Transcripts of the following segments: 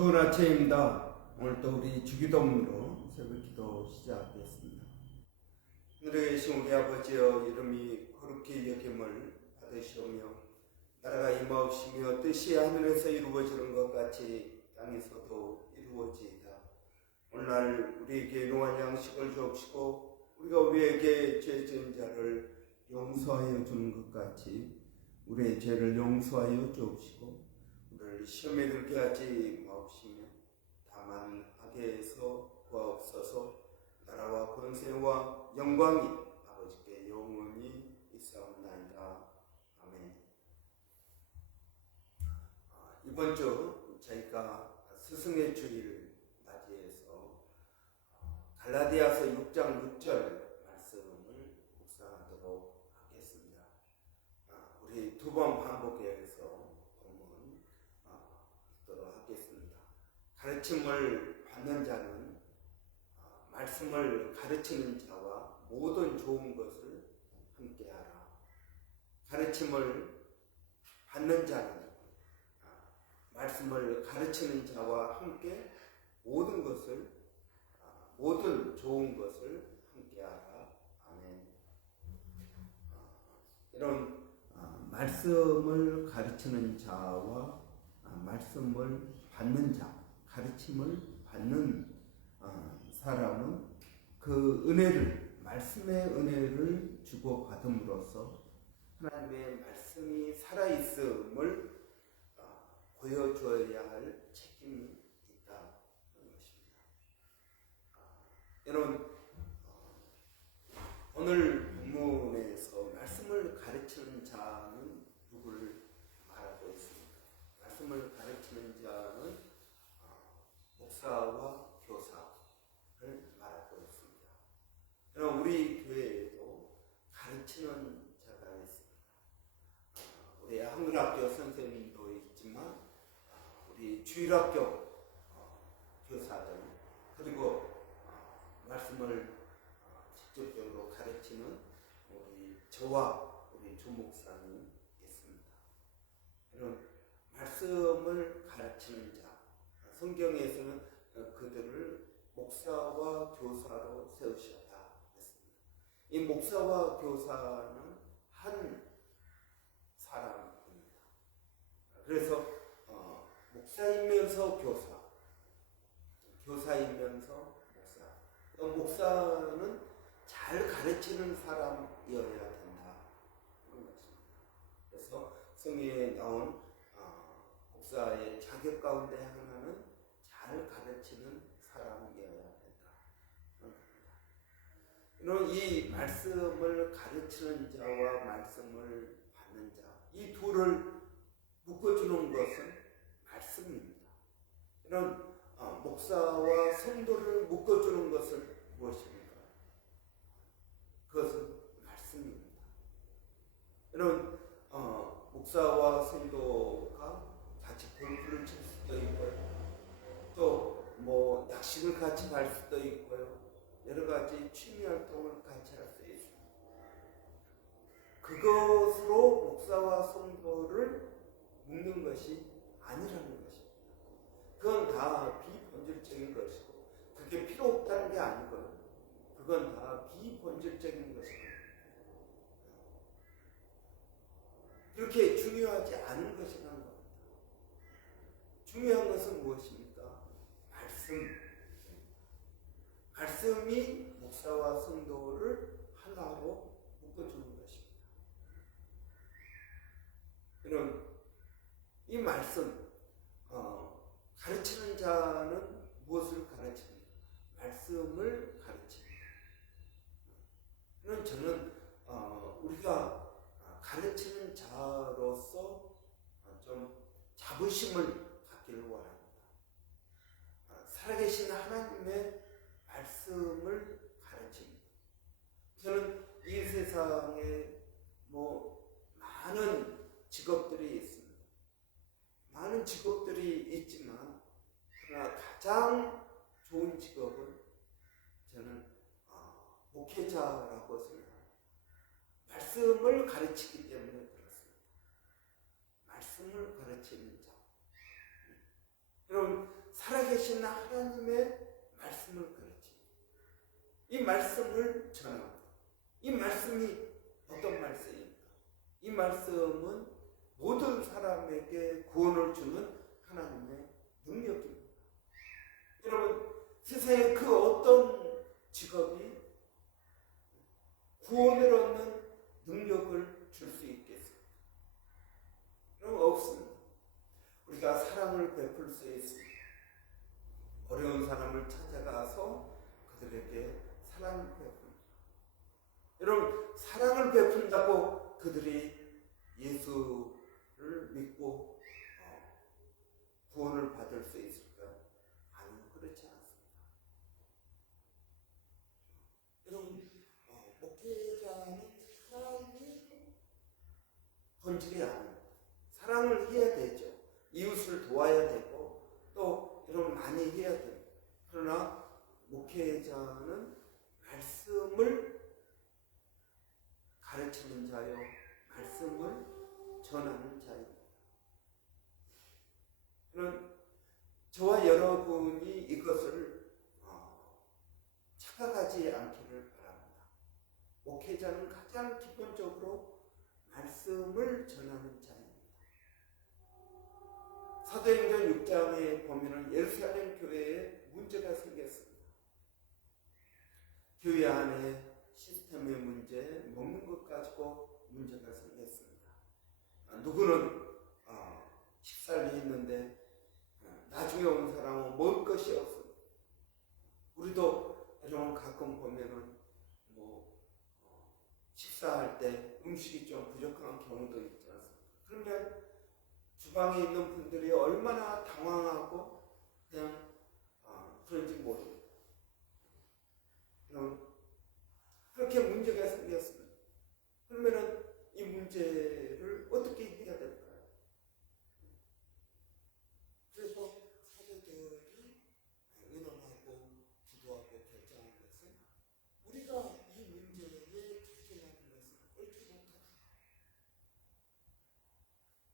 좋은 아침입니다. 오늘도 우리 주기도문으로 새벽기도 시작하겠습니다. 하늘에 계신 우리 아버지여, 이름이 거룩히 여김을 받으시오며 나라가 임하옵시며 뜻이 하늘에서 이루어지는 것 같이 땅에서도 이루어지이다. 오늘날 우리에게 일용할 양식을 주옵시고 우리가 우리에게 죄 지은 자를 용서하여 주는 것 같이 우리의 죄를 용서하여 주옵시고 우리를 시험에 들게 하지 마옵시며 다만 악에서 구하옵소서. 나라와 권세와 영광이 아버지께 영원히 있사옵나이다. 아멘. 이번 주 저희가 스승의 주일을 맞이해서 갈라디아서 6장 6절 말씀을 묵상하도록 하겠습니다. 우리 두 번 반복해서 본문 읽도록 하겠습니다. 가르침을 받는 자는 말씀을 가르치는 자와 모든 좋은 것을 함께하라. 가르침을 받는 자는 말씀을 가르치는 자와 함께 모든 좋은 것을 함께하라. 아멘. 이런 말씀을 가르치는 자와 말씀을 받는 자, 가르침을 받는 사람은 그 은혜를, 말씀의 은혜를 주고받음으로써 하나님의 말씀이 살아있음을 보여줘야 할 책임이 있다는 것입니다. 여러분, 오늘 본문에서 말씀을 가르치는 자는 누구를 말하고 있습니까? 말씀을 가르치는 자는 목사와 교사를 말하고 있습니다. 여러분, 우리 교회에도 가르치는 자가 있습니다. 우리 한글학교 선생님도 있지만 우리 주일학교 교사들, 그리고 말씀을 직접적으로 가르치는 저와 우리 조 목사님 있습니다. 이런 말씀을 가르치는 자, 성경에서는 그들을 목사와 교사로 세우셨다 했습니다. 이 목사와 교사는 한 사람입니다. 그래서 목사이면서 교사, 교사이면서 목사. 목사는 잘 가르치는 사람이어야 된다. 그런 것입니다. 그래서 성경에 나온 목사의 자격 가운데 하나는 잘 가르치는 사람이어야 된다. 이런 이 말씀을 가르치는 자와 말씀을 받는 자, 이 둘을 묶어주는 것은 말씀입니다. 이런 목사와 성도를 묶어주는 것은 무엇입니까? 그것은 말씀입니다. 이런 목사와 성도가 같이 골프를 칠 수도 있고요. 또 낚시를 같이 갈 수도 있고요. 여러 가지 취미 활동을 같이 할 수 있습니다. 그것으로 목사와 성도를 묶는 것이 아니라는 것입니다. 그건 다 비본질적인 것이고, 그게 필요 없다는 게 아니고요. 그건 다 비본질적인 것입니다. 그렇게 중요하지 않은 것이라는 겁니다. 중요한 것은 무엇입니까? 말씀. 말씀이 목사와 성도를 하나로 묶어주는 것입니다. 이런 이 말씀, 가르치는 자는 무엇을 가르칩니까? 말씀을 가르칩니다. 그럼 저는 우리가 가르치는 자로서 좀 자부심을 갖기를 원합니다. 살아계신 하나님의 말씀을 가르칩니다. 저는 이 세상에 많은 직업들이 있습니다. 많은 직업들이 있지만 그러나 가장 좋은 직업은 저는 목회자라고 생각합니다. 말씀을 가르치기 때문에 그렇습니다. 말씀을 가르치는 자. 여러분, 살아계신 하나님의 말씀을 가르칩니다. 이 말씀을 전합니다. 이 말씀이 어떤 말씀입니까? 이 말씀은 모든 사람에게 구원을 주는 하나님의 능력입니다. 여러분, 세상에 그 어떤 직업이 구원을 얻는 능력을 줄 수 있겠습니까? 그럼 없습니다. 우리가 사랑을 베풀 수 있습니다. 어려운 사람을 찾아가서 그들에게 사랑을 베풉니다. 여러분, 사랑을 베푼다고 그들이 예수를 믿고 구원을 받을 수 있을까요? 아니요, 그렇지 않습니다. 여러분, 목회자는 사랑이 번지게 아닙니다. 사랑을 해야 되죠. 이웃을 도와야 되고 또 이런 많이 해야 됩니다. 그러나 목회자는 말씀을 가르치는 자요, 말씀을 전하는 자입니다. 그런 저와 여러분이 이것을 착각하지 않기를 바랍니다. 목회자는 가장 기본적으로 말씀을 전하는 자입니다. 사도행전 6장에 보면은 예루살렘 교회에 문제가 생겼습니다. 교회 안에 시스템의 문제, 먹는 것 가지고 문제가 생겼습니다. 누구는 식사를 했는데 나중에 온 사람은 먹을 것이 없습니다. 우리도 여러분 가끔 보면은 식사할 때 음식이 좀 부족한 경우도 있지 않습니까? 그러면 주방에 있는 분들이 얼마나 당황하고 그냥 그런지 모릅니다. 그렇게 문제가 생겼습니다. 그러면은 이 문제를 어떻게 해야 될까요? 그래서 사도들이 의논하고 기도하고 결정한 것은 우리가 이 문제를 해결하는 것은 옳지 못하다.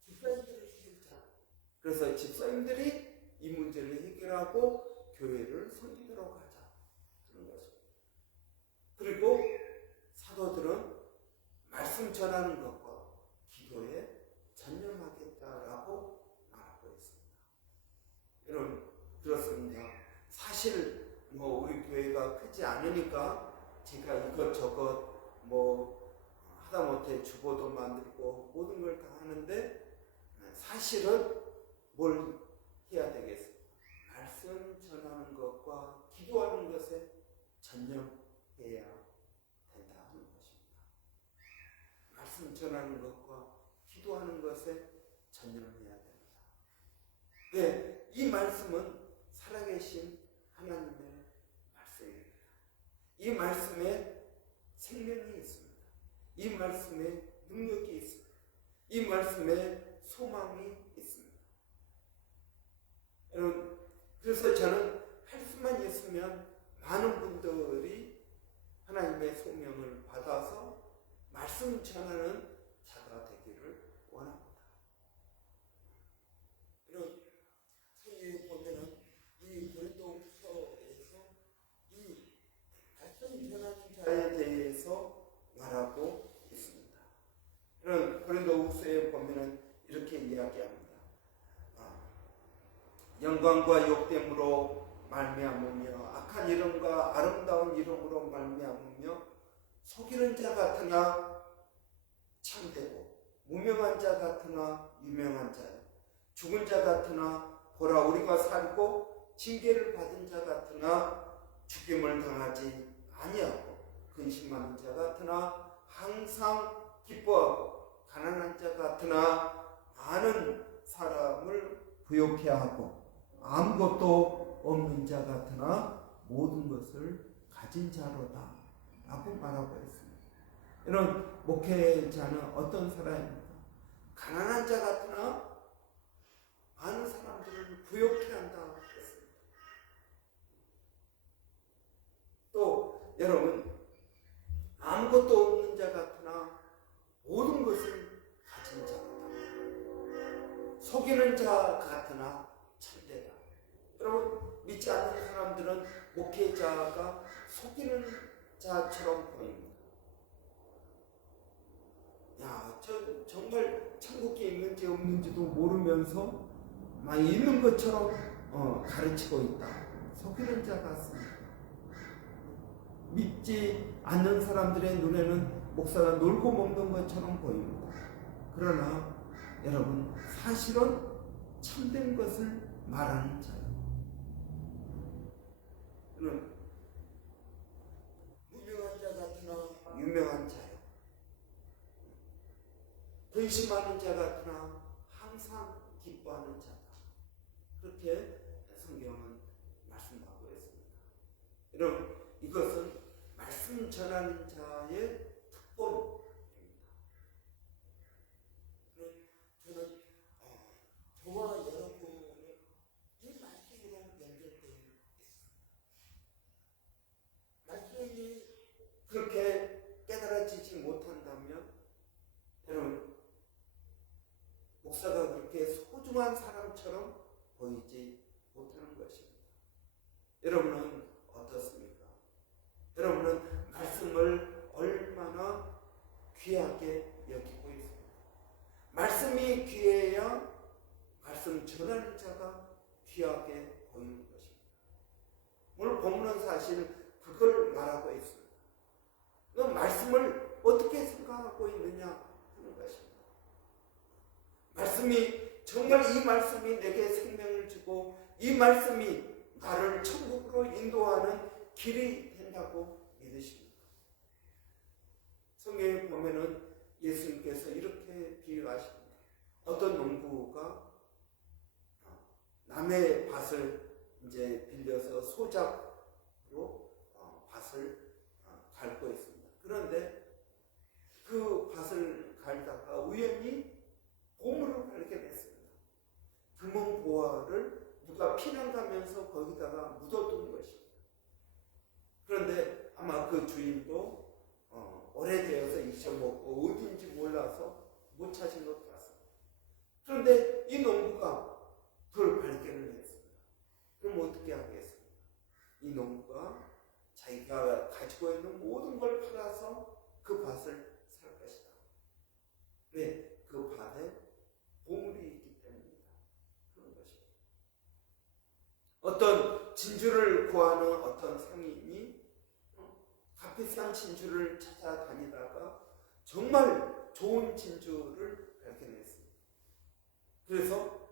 집사님들을 해결자. 그래서 집사님들이 이 문제를 해결하고 교회를 섬기도록 하자. 그런 것입니다. 그리고 사도들은 말씀 전하는 것과 기도에 전념하겠다라고 말하고 있습니다. 여러분, 그렇습니다. 사실 우리 교회가 크지 않으니까 제가 이것저것 하다못해 주보도 만들고 모든 걸 다 하는데 사실은 뭘 해야 되겠습니까? 말씀 전하는 것과 기도하는 것에 전념해야 된다 하는 것입니다. 말씀 전하는 것과 기도하는 것에 전념해야 됩니다. 네, 이 말씀은 살아계신 하나님의 말씀입니다. 이 말씀에 생명이 있습니다. 이 말씀에 능력이 있습니다. 이 말씀에 소망이 있습니다. 여러분, 그래서 저는 할 수만 있으면 많은 분들이 하나님의 소명을 받아서 말씀 전하는 자가 되기를 원합니다. 이런 성경에 보면은 이 고린도후서에서 이 말씀 전하는 자에 대해서 말하고 있습니다. 이런 고린도후서에 보면은 이렇게 이야기합니다. 영광과 욕됨으로 말미암으며 악한 이름과 아름다운 이름으로 말미암으며 속이는 자 같으나 참되고 무명한 자 같으나 유명한 자요, 죽은 자 같으나 보라 우리가 살고 징계를 받은 자 같으나 죽임을 당하지 아니하고 근심하는 자 같으나 항상 기뻐하고 가난한 자 같으나 많은 사람을 부욕해 하고 아무것도 없는 자 같으나 모든 것을 가진 자로다 라고 말하고 있습니다. 이런 목회자는 어떤 사람입니까? 가난한 자 같으나 많은 사람들을 부욕해 한다 했습니다. 또 여러분, 아무것도 없는 자 같으나 모든 것을 가진 자로다. 속이는 자 같으나 참되다. 여러분, 믿지 않는 사람들은 목회자가 속이는 자처럼 보입니다. 야, 저 정말 천국에 있는지 없는지도 모르면서 막 있는 것처럼 가르치고 있다. 속이는 자 같습니다. 믿지 않는 사람들의 눈에는 목사가 놀고 먹는 것처럼 보입니다. 그러나 여러분, 사실은 참된 것을 말하는 자예요. 그는 무명한 자 같으나 유명한 자요. 근심하는 자 같으나 항상 기뻐하는 자다. 그렇게 성경은 말씀하고 있습니다. 여러분, 이것은 말씀 전하는 자의 특권입니다. 저는 저와 여러분이 이 말씀이랑 연결되어 있습니다. 말씀이 그렇게 깨달아지지 못한다면 여러분, 목사가 그렇게 소중한 사람처럼 보이지 못하는 것입니다. 여러분은 어떻습니까? 여러분은 말씀을 얼마나 귀하게 여기고 있습니까? 말씀이 귀해야 말씀 전하는 자가 귀하게 보이는 것입니다. 오늘 본문은 사실 그걸 말하고 있습니다. 그 말씀을 어떻게 생각하고 있느냐 하는 것입니다. 말씀이 정말 이 말씀이 내게 생명을 주고 이 말씀이 나를 천국으로 인도하는 길이 된다고 믿으십니까? 성경에 보면은 예수님께서 이렇게 비유하십니다. 어떤 농부가 남의 밭을 이제 빌려서 소작으로 밭을 갈고 있습니다. 그런데 그 밭을 갈다가 우연히 보물을 발견 했습니다. 금은 보화를 누가 피난 가면서 거기다가 묻어둔 것입니다. 그런데 아마 그 주인도 오래되어서 잊어먹고 어딘지 몰라서 못 찾은 것 같습니다. 그런데 이 농부가 그걸 발견을 했습니다. 그럼 어떻게 하겠습니까? 이 농부가 자기가 가지고 있는 모든 걸 팔아서 그 밭을 살 것이다. 왜? 그 밭에 보물이 있기 때문이다. 그런 것입니다. 어떤 진주를 구하는 어떤 상인이 값비싼 진주를 찾아다니다가 정말 좋은 진주를 발견했습니다. 그래서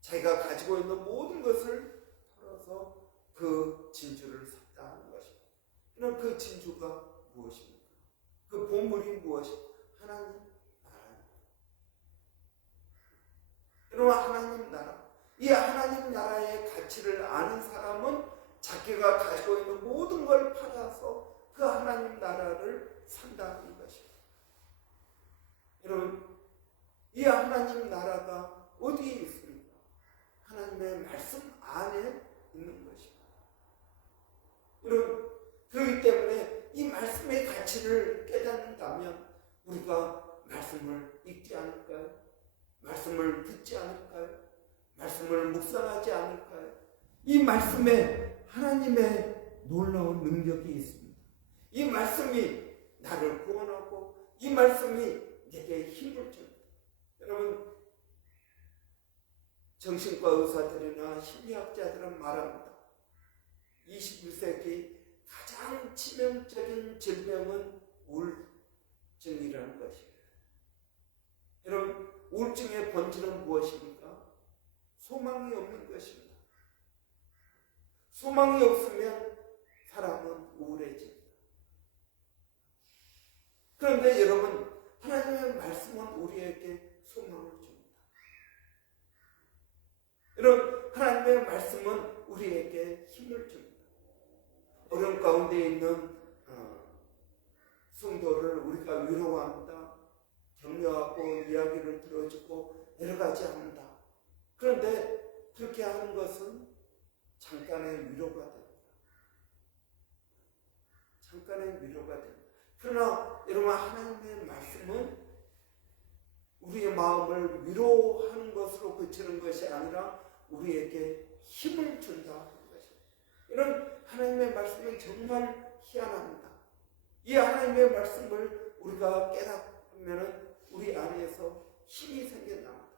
자기가 가지고 있는 모든 것을 털어서 그 진주를 샀다 하는 것입니다. 그럼 그 진주가 무엇입니까? 그 보물이 무엇입니까? 하나님 나라입니다. 여러분, 하나님 나라. 이 하나님 나라의 가치를 아는 사람은 자기가 가지고 있는 모든 걸 팔아서 그 하나님 나라를 산다는 것입니다. 여러분, 이 하나님 나라가 어디에 있습니까? 하나님의 말씀 안에 있는 것입니다. 여러분, 그렇기 때문에 이 말씀의 가치를 깨닫는다면 우리가 말씀을 읽지 않을까요? 말씀을 듣지 않을까요? 말씀을 묵상하지 않을까요? 이 말씀에 하나님의 놀라운 능력이 있습니다. 이 말씀이 나를 구원하고 이 말씀이 내게 힘을 줍니다. 여러분, 정신과 의사들이나 심리학자들은 말합니다. 21세기 가장 치명적인 질병은 우울증이라는 것입니다. 여러분, 우울증의 본질은 무엇입니까? 소망이 없는 것입니다. 소망이 없으면 사람은 우울해집니다. 그런데 여러분, 하나님의 말씀은 우리에게 소망을 줍니다. 여러분, 하나님의 말씀은 우리에게 힘을 줍니다. 어려움 가운데 있는 성도를 우리가 위로합니다. 격려하고 이야기를 들어주고 여러 가지 합니다. 그런데 그렇게 하는 것은 잠깐의 위로가 됩니다. 잠깐의 위로가 됩니다. 그러나 여러분, 하나님의 말씀은 우리의 마음을 위로하는 것으로 그치는 것이 아니라 우리에게 힘을 준다 하는 것입니다. 이런 하나님의 말씀은 정말 희한합니다. 이 하나님의 말씀을 우리가 깨닫으면 우리 안에서 힘이 생겨납니다.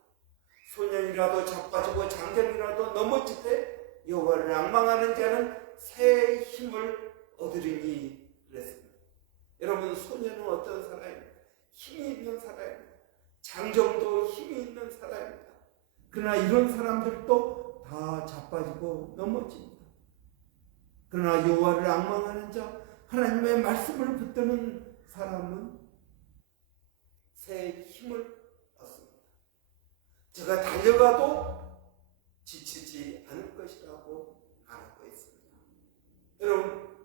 소년이라도 자빠지고 장정이라도 넘어질 때 여호와를 앙망하는 자는 새 힘을 얻으리니 그랬습니다. 여러분, 소년은 어떤 사람입니까? 힘이 있는 사람입니다. 장정도 힘이 있는 사람입니다. 그러나 이런 사람들도 다 자빠지고 넘어집니다. 그러나 여호와를 앙망하는 자, 하나님의 말씀을 붙드는 사람은 새 힘을 얻습니다. 제가 달려가도 지치지 않을 것이라고 말하고 있습니다. 여러분,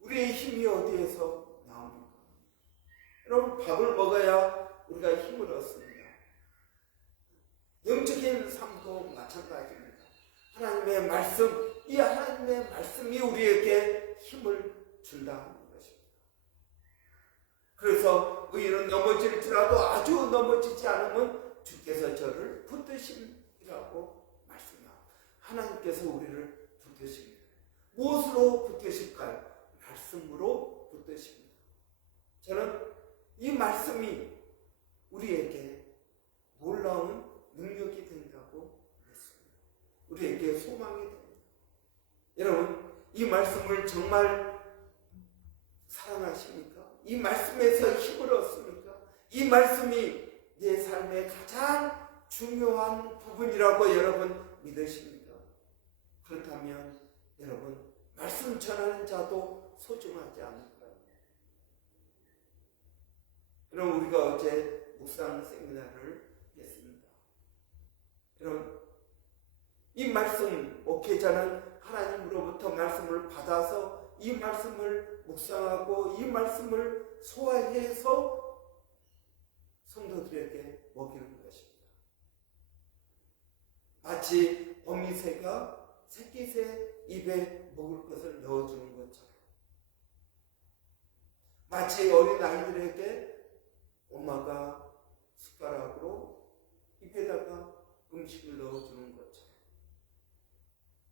우리의 힘이 어디에서 나옵니까? 여러분, 밥을 먹어야 우리가 힘을 얻습니다. 영적인 삶도 마찬가지입니다. 하나님의 말씀, 이 하나님의 말씀이 우리에게 힘을 준다는 것입니다. 그래서 의인은 넘어질지라도 아주 넘어지지 않으면 주께서 저를 붙드심이라고 말씀합니다. 하나님께서 우리를 붙드십니다. 무엇으로 붙드실까요? 말씀으로 붙드십니다. 저는 이 말씀이 우리에게 놀라운 능력이 된다고 했습니다. 우리에게 소망이 됩니다. 여러분, 이 말씀을 정말 사랑하십니까? 이 말씀에서 힘을 얻습니까? 이 말씀이 내 삶의 가장 중요한 부분이라고 여러분 믿으십니까? 그렇다면 여러분, 말씀 전하는 자도 소중하지 않을까요? 그럼 우리가 어제 묵상 세미나를 했습니다. 여러분, 이 말씀, 목회자는 하나님으로부터 말씀을 받아서 이 말씀을 묵상하고 이 말씀을 소화해서 성도들에게 먹이는 것입니다. 마치 어미새가 새끼새 입에 먹을 것을 넣어주는 것처럼, 마치 어린 아이들에게 엄마가 숟가락으로 입에다가 음식을 넣어주는 것처럼,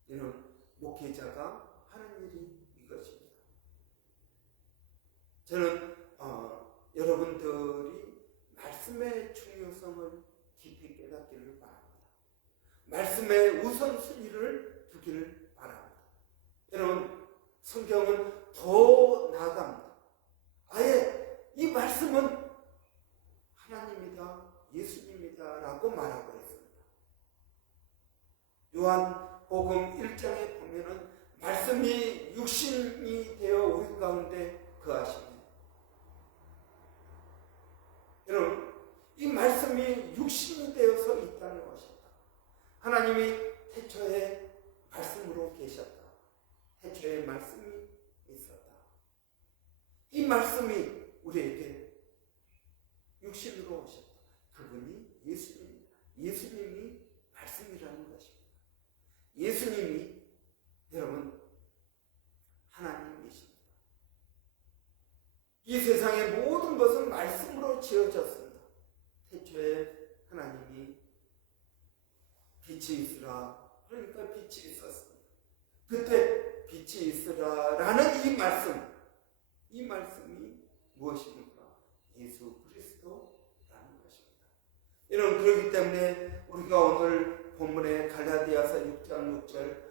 이런 목회자가 하는 일이 이것입니다. 저는 여러분들이 말씀의 중요성을 깊이 깨닫기를 바랍니다. 말씀의 우선순위를 두기를 바랍니다. 여러분, 성경은 더 나아갑니다. 아예 이 말씀은 하나님이다, 예수님이다 라고 말하고 있습니다. 요한복음 1장에 보면은 말씀이 육신이 되어 우리 가운데 거하십니다. 여러분, 이 말씀이 육신이 되어서 있다는 것입니다. 하나님이 태초에 말씀으로 계셨다. 태초에 말씀이 있었다. 이 말씀이 우리에게 육신으로 오셨다. 그분이 예수님입니다. 예수님이 말씀이라는 것입니다. 예수님이 여러분 하나님이십니다. 이 세상의 모든 것은 말씀으로 지어졌습니다. 태초에 하나님이 빛이 있으라, 그러니까 빛이 있었습니다. 그때 빛이 있으라라는 이 말씀이 무엇입니까? 예수 그리스도라는 것입니다. 여러분, 그렇기 때문에 우리가 오늘 본문의 갈라디아서 6장 6절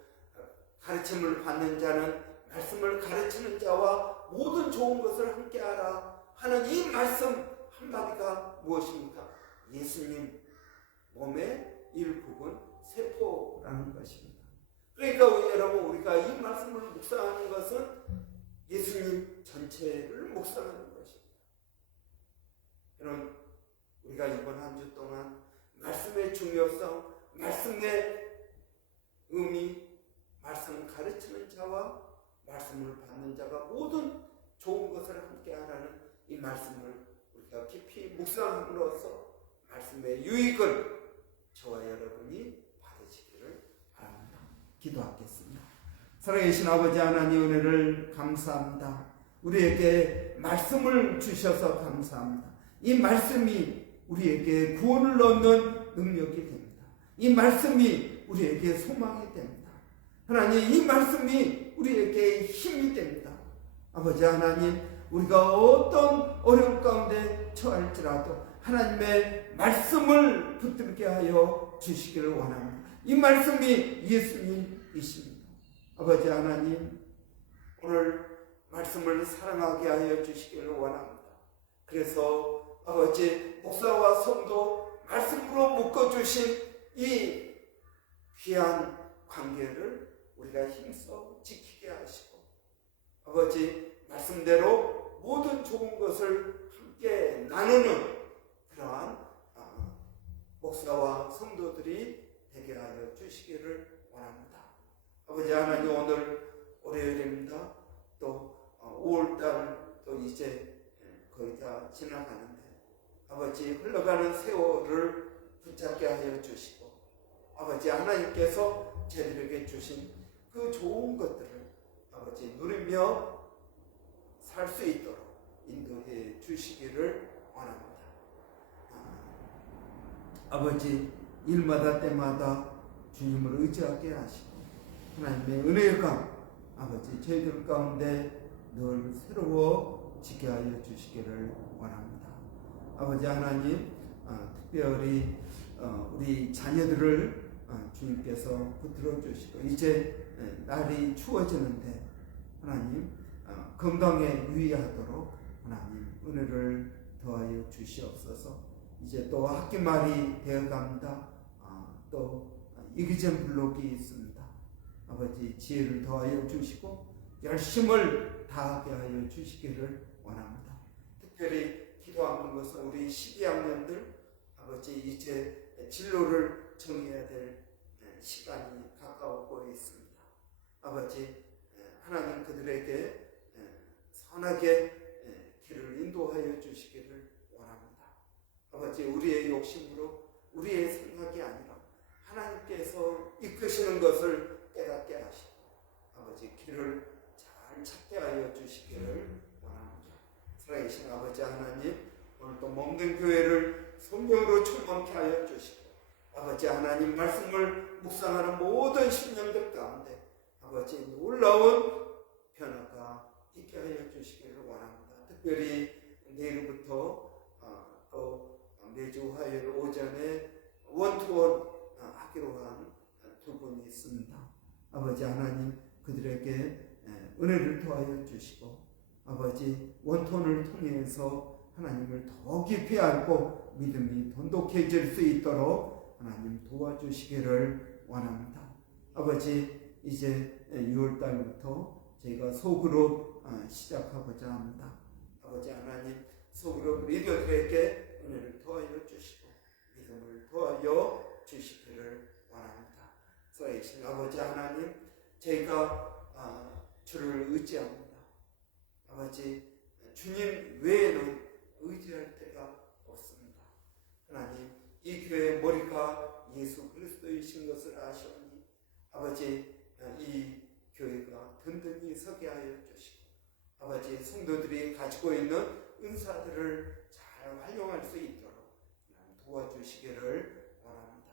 가르침을 받는 자는 말씀을 가르치는 자와 모든 좋은 것을 함께하라 하는 이 말씀 한마디가 무엇입니까? 예수님 몸의 일부분 세포라는 것입니다. 그러니까 여러분, 우리가 이 말씀을 묵상하는 것은 예수님 전체를 묵상하는 것입니다. 여러분, 우리가 이번 한 주 동안 말씀의 중요성, 말씀의 의미, 말씀을 가르치는 자와 말씀을 받는 자가 모든 좋은 것을 함께 하라는 이 말씀을 우리가 깊이 묵상함으로써 말씀의 유익을 저와 여러분이 받으시기를 바랍니다. 기도하겠습니다. 사랑하신 아버지 하나님, 은혜를 감사합니다. 우리에게 말씀을 주셔서 감사합니다. 이 말씀이 우리에게 구원을 얻는 능력이 됩니다. 이 말씀이 우리에게 소망이 됩니다. 하나님, 이 말씀이 우리에게 힘이 됩니다. 아버지 하나님, 우리가 어떤 어려움 가운데 처할지라도 하나님의 말씀을 붙들게 하여 주시기를 원합니다. 이 말씀이 예수님이십니다. 아버지 하나님, 오늘 말씀을 사랑하게 하여 주시기를 원합니다. 그래서 아버지, 목사와 성도 말씀으로 묶어주신 이 귀한 관계를 우리가 힘써 지키게 하시고, 아버지 말씀대로 모든 좋은 것을 함께 나누는 그러한 목사와 성도들이 되게 하여 주시기를 원합니다. 아버지 하나님, 오늘 월요일입니다. 또 5월달 또 이제 거의 다 지나가는데, 아버지 흘러가는 세월을 붙잡게 하여 주시고, 아버지 하나님께서 저희들에게 주신 그 좋은 것들을 아버지 누리며 살 수 있도록 인도해 주시기를 원합니다. 아버지, 일마다 때마다 주님을 의지하게 하시고, 하나님의 은혜가 아버지 저희들 가운데 늘 새로워지게 하여 주시기를 원합니다. 아버지 하나님, 특별히 우리 자녀들을 주님께서 붙들어 주시고, 이제 날이 추워지는데 하나님 건강에 유의하도록 하나님 은혜를 더하여 주시옵소서. 이제 또 학기 말이 되어갑니다. 또 이기전 블록이 있습니다. 아버지, 지혜를 더하여 주시고 열심을 다하게 하여 주시기를 원합니다. 특별히 기도하는 것은 우리 12학년들 아버지, 이제 진로를 정해야 될 시간이 가까워고 있습니다. 아버지, 하나님 그들에게 선하게 길을 인도하여 주시기를 원합니다. 아버지, 우리의 욕심으로 우리의 생각이 아니라 하나님께서 이끄시는 것을 깨닫게 하시고, 아버지 길을 잘 찾게 하여 주시기를 원합니다. 살아계신 아버지 하나님, 오늘도 몸된 교회를 성령으로 충만케 하여 주시고, 아버지 하나님 말씀을 묵상하는 모든 심령들 가운데 아버지 놀라운 변화가 있게 하여 주시기를 원합니다. 특별히 내일부터 또 매주 화요일 오전에 원투원 하기로 한 두 분이 있습니다. 아버지 하나님, 그들에게 은혜를 더하여 주시고, 아버지 원톤을 통해서 하나님을 더 깊이 알고 믿음이 돈독해질 수 있도록 하나님 도와주시기를 원합니다. 아버지, 이제 6월달부터 저희가 소그룹 시작하고자 합니다. 아버지 하나님, 소그룹 리더들에게 은혜를 더하여 주시고 믿음을 더하여 주시기를 원합니다. 살아계신 아버지 하나님, 저희가 주를 의지합니다. 아버지, 주님 외에는 의지할 데가 없습니다. 하나님, 이 교회의 머리가 예수 그리스도이신 것을 아시오니 아버지, 이 교회가 든든히 서게 하여 주시고, 아버지 성도들이 가지고 있는 은사들을 잘 활용할 수 있도록 도와주시기를 원합니다.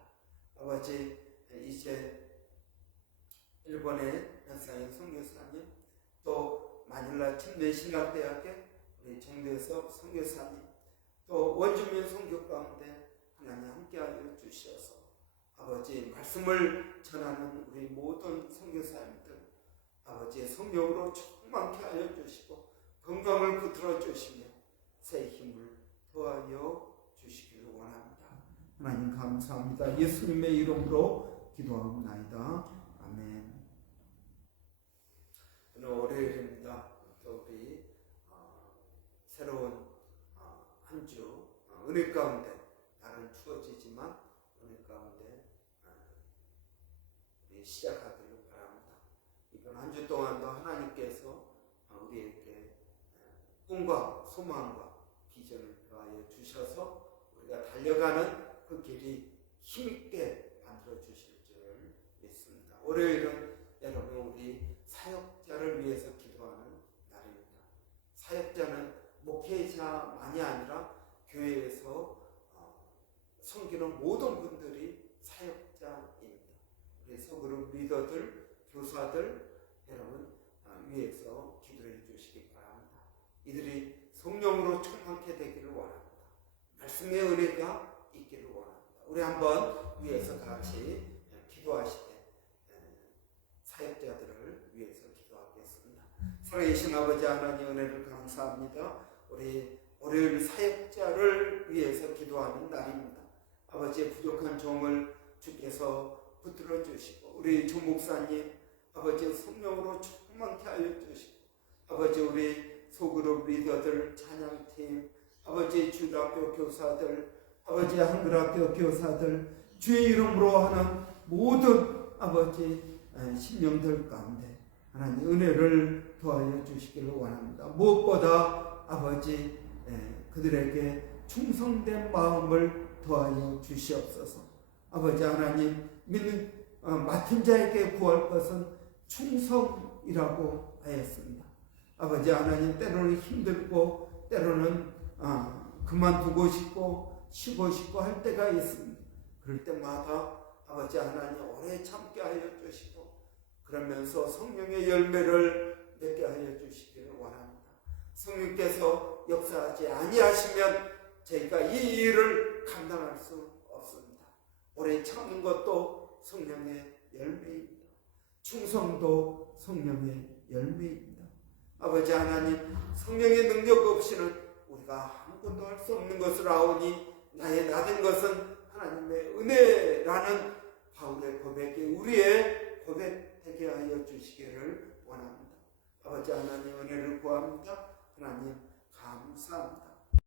아버지, 이제 일본의 연상인 선교사님, 또 마닐라 침례신학대학의 우리 정대섭 선교사님, 또 원주민 선교 가운데 하나님 함께하여 주시어서 아버지 말씀을 전하는 우리 모든 선교사님들 아버지의 성령으로 충만케 하여 주시고 건강을 붙들어 주시며 새 힘을 더하여 주시기를 원합니다. 하나님 감사합니다. 예수님의 이름으로 기도하옵나이다. 아멘. 오늘 월요일입니다. 또 우리 새로운 한 주 은혜 가운데, 날은 추워지지만 은혜 가운데 우리 시작하기를 바랍니다. 이번 한 주 동안도 하나님께서 우리에게 꿈과 소망과 비전을 더하여 주셔서 우리가 달려가는 그 길이 힘있게 만들어 주실 줄 믿습니다. 월요일은 여러분, 우리 사역자를 위해서 기도하는 날입니다. 사역자는 목회자만이 아니라 교회에서 섬기는 모든 분들이 사역자입니다. 우리 소그룹 리더들, 교사들 여러분 위해서 기도해 주시기 바랍니다. 이들이 성령으로 충만케 되기를 원합니다. 말씀의 은혜가 있기를 원합니다. 우리 한번 위해서 같이 기도하실 때 사역자들을 위해서 기도하겠습니다. 살아계신 아버지 하나님 은혜를 감사합니다. 우리 월요일 사역자를 위해서 기도하는 날입니다. 아버지의 부족한 종을 주께서 붙들어 주시고 우리 조 목사님 아버지의 성령으로 충만케 하여 주시고 아버지 우리 소그룹 리더들 찬양팀 아버지 주일학교 교사들 아버지 한글학교 교사들 주의 이름으로 하는 모든 아버지 신령들 가운데 하나님 은혜를 더하여 주시기를 원합니다. 무엇보다 아버지 그들에게 충성된 마음을 더하여 주시옵소서. 아버지 하나님 믿는 맡은 자에게 구할 것은 충성이라고 하였습니다. 아버지 하나님 때로는 힘들고 때로는 그만두고 싶고 쉬고 싶고 할 때가 있습니다. 그럴 때마다 아버지 하나님 오래 참게 하여 주시고 그러면서 성령의 열매를 맺게 하여 주시기를 원합니다. 성령께서 역사하지 아니하시면 저희가 이 일을 감당할 수 없습니다. 오래 참는 것도 성령의 열매입니다. 충성도 성령의 열매입니다. 아버지 하나님 성령의 능력 없이는 우리가 아무것도 할 수 없는 것을 아오니 나의 나된 것은 하나님의 은혜라는 바울의 고백이 우리의 고백 되게 하여 주시기를 원합니다. 아버지 하나님 은혜를 구합니다. 하나님 감사합니다.